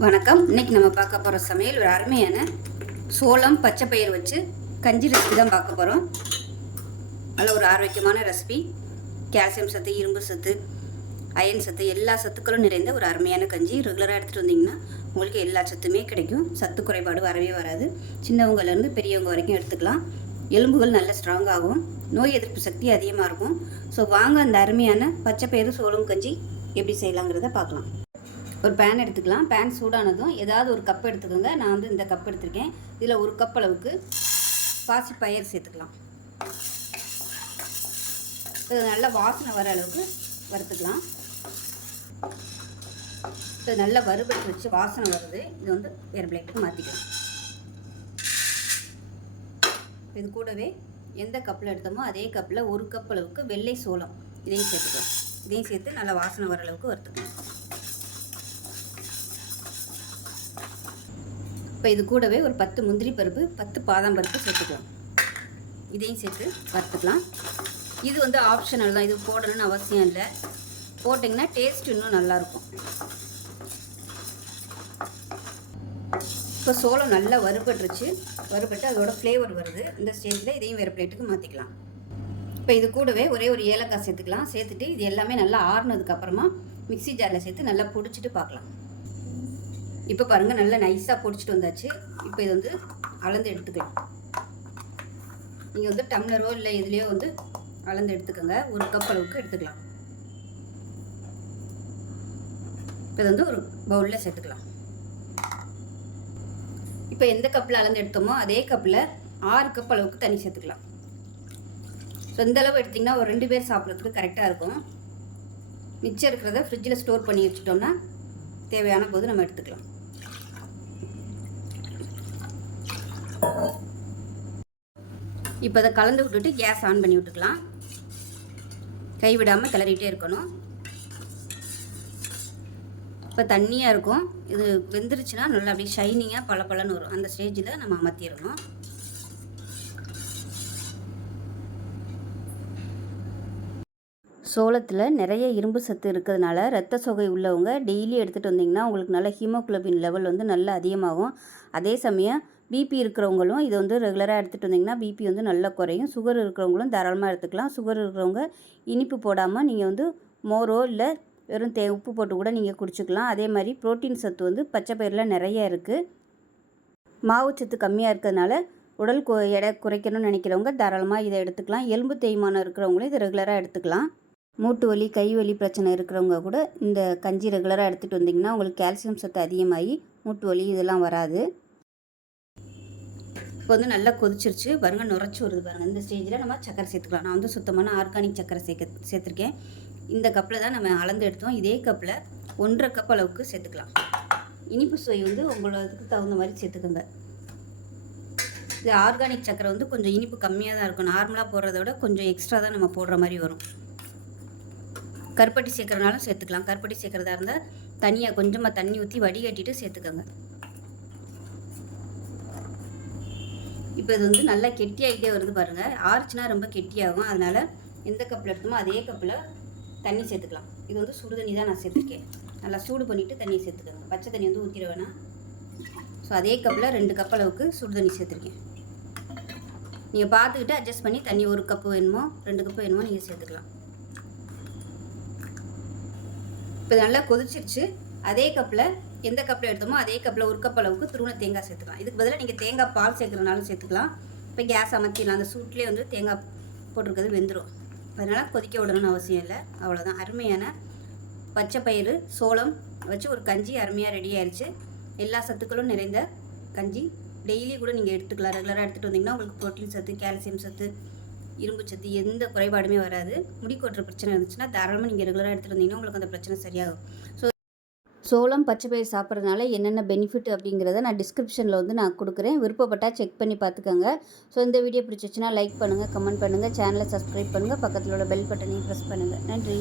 வணக்கம். இன்றைக்கி நம்ம பார்க்க போகிற சமையல் ஒரு அருமையான சோளம் பச்சை பயிர் வச்சு கஞ்சி ரெசிபி தான் பார்க்க போகிறோம். நல்ல ஒரு ஆரோக்கியமான ரெசிபி. கால்சியம் சத்து, இரும்பு சத்து, அயன் சத்து, எல்லா சத்துக்களும் நிறைந்த ஒரு அருமையான கஞ்சி. ரெகுலராக எடுத்துகிட்டு வந்தீங்கன்னா உங்களுக்கு எல்லா சத்துமே கிடைக்கும். சத்து குறைபாடு வரவே வராது. சின்னவங்கலேருந்து பெரியவங்க வரைக்கும் எடுத்துக்கலாம். எலும்புகள் நல்ல ஸ்ட்ராங்காகும். நோய் எதிர்ப்பு சக்தி அதிகமாக இருக்கும். ஸோ வாங்க அந்த அருமையான பச்சை பயிறு சோளம் கஞ்சி எப்படி செய்யலாங்கிறத பார்க்கலாம். ஒரு பேன் எடுத்துக்கலாம். பேன் சூடானதும் ஏதாவது ஒரு கப் எடுத்துக்கோங்க. நான் வந்து இந்த கப் எடுத்துருக்கேன். இதில் ஒரு கப் அளவுக்கு பாசி பயிர் சேர்த்துக்கலாம். இது நல்லா வாசனை வர அளவுக்கு வறுத்துக்கலாம். இது நல்லா வறுபட்டு வச்சு வாசனை வருது. இது வந்து வேறு பிளேட்டுக்கு மாற்றிக்கலாம். இது கூடவே எந்த கப்பில் எடுத்தோமோ அதே கப்பில் ஒரு கப் அளவுக்கு வெள்ளை சோளம் இதையும் சேர்த்துக்கலாம். இதையும் சேர்த்து நல்லா வாசனை வர அளவுக்கு வறுத்துக்கலாம். இப்போ இது கூடவே ஒரு 10 முந்திரி பருப்பு, 10 பாதாம் பருப்பு சேர்த்துக்கலாம். இதையும் சேர்த்து வறுத்துக்கலாம். இது வந்து ஆப்ஷனல் தான். இது போடணும்னு அவசியம் இல்லை. போட்டிங்கன்னா டேஸ்ட் இன்னும் நல்லாயிருக்கும். இப்போ சோளம் நல்லா வறுபட்டு அதோட ஃப்ளேவர் வருது. இந்த ஸ்டேஜில் இதையும் வேறு பிளேட்டுக்கு மாற்றிக்கலாம். இப்போ இது கூடவே ஒரே ஒரு ஏலக்காய் சேர்த்துக்கலாம். சேர்த்துட்டு இது எல்லாமே நல்லா ஆறுனதுக்கப்புறமா மிக்ஸி ஜாரில் சேர்த்து நல்லா பொடிச்சிட்டு பார்க்கலாம். இப்போ பாருங்கள், நல்லா நைஸாக பொடிச்சிட்டு வந்தாச்சு. இப்போ இது வந்து அளந்து எடுத்துக்கலாம். நீங்கள் வந்து டம்ளரோ இல்லை இதுலேயோ வந்து அளந்து எடுத்துக்கோங்க. ஒரு கப் அளவுக்கு எடுத்துக்கலாம். இப்போ இது வந்து ஒரு பவுலில் சேர்த்துக்கலாம். இப்போ எந்த கப்பில் அளந்து எடுத்தோமோ அதே கப்பில் 6 கப் அளவுக்கு தண்ணி சேர்த்துக்கலாம். ஸோ இந்த அளவு எடுத்திங்கன்னா ஒரு 2 பேர் சாப்பிட்றதுக்கு கரெக்டாக இருக்கும். மிச்சம் இருக்கிறத ஃப்ரிட்ஜில் ஸ்டோர் பண்ணி வச்சுட்டோம்னா தேவையான போது நம்ம எடுத்துக்கலாம். இப்போ அதை கலந்து விட்டுட்டு கேஸ் ஆன் பண்ணி விட்டுக்கலாம். கைவிடாமல் கிளறிட்டே இருக்கணும். இப்போ தண்ணியாக இருக்கும். இது வெந்துருச்சுன்னா நல்லா அப்படியே ஷைனிங்காக பளபளன்னு வரும். அந்த ஸ்டேஜில் நம்ம அமர்த்திடணும். சோளத்தில் நிறைய இரும்பு சத்து இருக்கிறதுனால ரத்த சோகை உள்ளவங்க டெய்லி எடுத்துகிட்டு வந்தீங்கன்னா உங்களுக்கு நல்ல ஹீமோகுளோபின் லெவல் வந்து நல்லா அதிகமாகும். அதே சமயம் பிபி இருக்கிறவங்களும் இதை வந்து ரெகுலராக எடுத்துகிட்டு வந்தீங்கன்னா பிபி வந்து நல்லா குறையும். சுகர் இருக்கிறவங்களும் தாராளமாக எடுத்துக்கலாம். சுகர் இருக்கிறவங்க இனிப்பு போடாமல் நீங்கள் வந்து மோரோ இல்லை வெறும் உப்பு போட்டு கூட நீங்கள் குடிச்சிக்கலாம். அதே மாதிரி புரோட்டீன் சத்து வந்து பச்சை பயிரில் நிறைய இருக்குது. மாவுச்சத்து கம்மியாக இருக்கிறதுனால உடல் எடை குறைக்கணும்னு நினைக்கிறவங்க தாராளமாக இதை எடுத்துக்கலாம். எலும்பு தேய்மானம் இருக்கிறவங்களும் இதை ரெகுலராக எடுத்துக்கலாம். மூட்டு வலி, கை வலி பிரச்சனை இருக்கிறவங்க கூட இந்த கஞ்சி ரெகுலராக எடுத்துகிட்டு வந்திங்கன்னா உங்களுக்கு கால்சியம் சத்து அதிகமாகி மூட்டு வலி இதெல்லாம் வராது. இப்போ வந்து நல்லா கொதிச்சிருச்சு பாருங்கள், நுரைச்சி வருது பாருங்கள். இந்த ஸ்டேஜில் நம்ம சக்கரை சேர்த்துக்கலாம். நான் வந்து சுத்தமான ஆர்கானிக் சக்கரை சேர்த்துருக்கேன். இந்த கப்பில் தான் நம்ம அளந்து எடுத்தோம். இதே கப்பில் 1.5 கப் அளவுக்கு சேர்த்துக்கலாம். இனிப்பு சுவை வந்து உங்களுக்கு தகுந்த மாதிரி சேர்த்துக்கோங்க. இது ஆர்கானிக் சக்கரை வந்து கொஞ்சம் இனிப்பு கம்மியாக தான் இருக்கும். நார்மலாக போடுறத விட கொஞ்சம் எக்ஸ்ட்ரா தான் நம்ம போடுற மாதிரி வரும். கருப்பட்டி சேர்க்குறனாலும் சேர்த்துக்கலாம். கருப்பட்டி சேர்க்குறதா இருந்தால் தனியாக கொஞ்சமாக தண்ணி ஊற்றி வடிகட்டிட்டு சேர்த்துக்கோங்க. இப்போ இது வந்து நல்லா கெட்டியாகிட்டே வருது பாருங்கள். ஆறுச்சுன்னா ரொம்ப கெட்டியாகும். அதனால் எந்த கப்பில் எடுத்தோமோ அதே கப்பில் தண்ணி சேர்த்துக்கலாம். இது வந்து சுடு தண்ணி தான் நான் சேர்த்துருக்கேன். நல்லா சூடு பண்ணிவிட்டு தண்ணியை சேர்த்துக்கோங்க. பச்சை தண்ணி வந்து ஊற்றிட வேணாம். ஸோ அதே கப்பில் 2 கப் அளவுக்கு சுடு தண்ணி சேர்த்துருக்கேன். நீங்கள் பார்த்துக்கிட்டு அட்ஜஸ்ட் பண்ணி தண்ணி 1 கப்பு வேணுமோ 2 கப்பு வேணுமோ நீங்கள் சேர்த்துக்கலாம். இப்போ நல்லா கொதிச்சிருச்சு. அதே கப்பில் எந்த கப்பில் எடுத்தோமோ அதே கப்பில் 1 கப் அளவுக்கு துருவன தேங்காய் சேர்த்துக்கலாம். இதுக்கு பதிலாக நீங்கள் தேங்காய் பால் சேர்க்குறனாலும் சேர்த்துக்கலாம். இப்போ கேஸ் அமர்த்திடலாம். அந்த சூட்லேயே வந்து தேங்காய் போட்டிருக்கிறது வெந்துடும். அதனால் கொதிக்க விடணும்னு அவசியம் இல்லை. அவ்வளோதான். அருமையான பச்சை பயிறு சோளம் வச்சு ஒரு கஞ்சி அருமையாக ரெடி ஆயிடுச்சு. எல்லா சத்துக்களும் நிறைந்த கஞ்சி. டெய்லி கூட நீங்கள் எடுத்துக்கலாம். ரெகுலராக எடுத்துகிட்டு வந்தீங்கன்னா உங்களுக்கு புரோட்டீன் சத்து, கால்சியம் சத்து, இரும்பு சத்து எந்த குறைபாடுமே வராது. முடி கொட்டுற பிரச்சனை இருந்துச்சுன்னா தாராளமாக நீங்கள் ரெகுலராக எடுத்துகிட்டு வந்தீங்கன்னா உங்களுக்கு அந்த பிரச்சனை சரியாகும். சோளம் பச்சை பயிர் சாப்பிட்றதுனால என்னென்ன பெனிஃபிட் அப்படிங்கிறத நான் டிஸ்கிரிப்ஷனில் வந்து நான் கொடுக்குறேன். விருப்பப்பட்டால் செக் பண்ணி பார்த்துக்கோங்க. ஸோ இந்த வீடியோ பிடிச்சிச்சுன்னா லைக் பண்ணுங்கள், கமெண்ட் பண்ணுங்கள், சேனலை சப்ஸ்கிரைப் பண்ணுங்கள், பக்கத்தில் உள்ள பெல் பட்டனையும் ப்ரெஸ் பண்ணுங்கள். நன்றி.